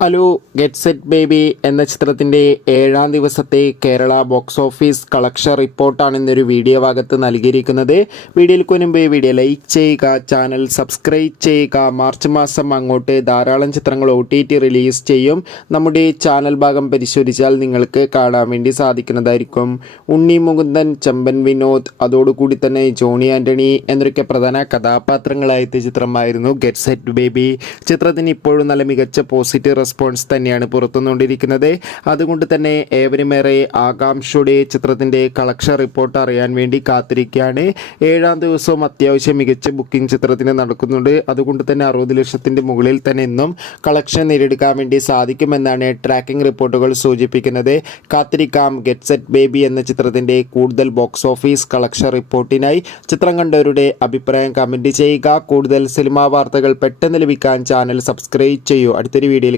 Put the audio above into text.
Hello, get set baby എന്ന ചിത്രത്തിൻ്റെ 7-ാം ദിവസത്തെ കേരള ബോക്സ് ഓഫീസ് കളക്ഷൻ റിപ്പോർട്ടാണ് ഇന്നൊരു വീഡിയോ ഭാഗത്ത് നൽകിയിരിക്കുന്നത്. വീഡിയോയ്ക്ക് മുൻപ് വീഡിയോ ലൈക്ക് ചെയ്യുക, ചാനൽ സബ്സ്ക്രൈബ് ചെയ്യുക. മാർച്ച് മാസം അങ്ങോട്ട് ധാരാളം ചിത്രങ്ങൾ OTT റിലീസ് ചെയ്യും. നമ്മുടെ ചാനൽ ഭാഗം പരിശോധിച്ചാൽ നിങ്ങൾക്ക് കാണാൻ വേണ്ടി സാധിക്കുന്നതായിരിക്കും. ഉണ്ണി മുകുന്ദൻ, ചെമ്പൻ വിനോദ്, അതോടുകൂടി തന്നെ ജോണി ആൻ്റണി എന്നൊക്കെ പ്രധാന കഥാപാത്രങ്ങളായ ചിത്രമായിരുന്നു ഗെറ്റ് സെറ്റ് ബേബി. ചിത്രത്തിന് ഇപ്പോഴും നല്ല മികച്ച പോസിറ്റീവ് റെസ്പോൺസ് തന്നെയാണ് പുറത്തുകൊണ്ടിരിക്കുന്നത്. അതുകൊണ്ട് തന്നെ ഏവരുമേറെ ആകാംക്ഷയുടെ ചിത്രത്തിൻ്റെ കളക്ഷൻ റിപ്പോർട്ട് അറിയാൻ വേണ്ടി കാത്തിരിക്കുകയാണ്. 7-ാം ദിവസവും അത്യാവശ്യം മികച്ച ബുക്കിംഗ് ചിത്രത്തിന് നടക്കുന്നുണ്ട്. അതുകൊണ്ട് തന്നെ 60 ലക്ഷത്തിൻ്റെ മുകളിൽ തന്നെ ഇന്നും കളക്ഷൻ നേടിയെടുക്കാൻ വേണ്ടി സാധിക്കുമെന്നാണ് ട്രാക്കിംഗ് റിപ്പോർട്ടുകൾ സൂചിപ്പിക്കുന്നത്. കാത്തിരിക്കാം ഗെറ്റ് സെറ്റ് ബേബി എന്ന ചിത്രത്തിൻ്റെ കൂടുതൽ ബോക്സ് ഓഫീസ് കളക്ഷൻ റിപ്പോർട്ടിനായി. ചിത്രം കണ്ടവരുടെ അഭിപ്രായം കമൻറ്റ് ചെയ്യുക. കൂടുതൽ സിനിമാ വാർത്തകൾ പെട്ടെന്ന് ലഭിക്കാൻ ചാനൽ സബ്സ്ക്രൈബ് ചെയ്യൂ. അടുത്തൊരു വീഡിയോയിൽ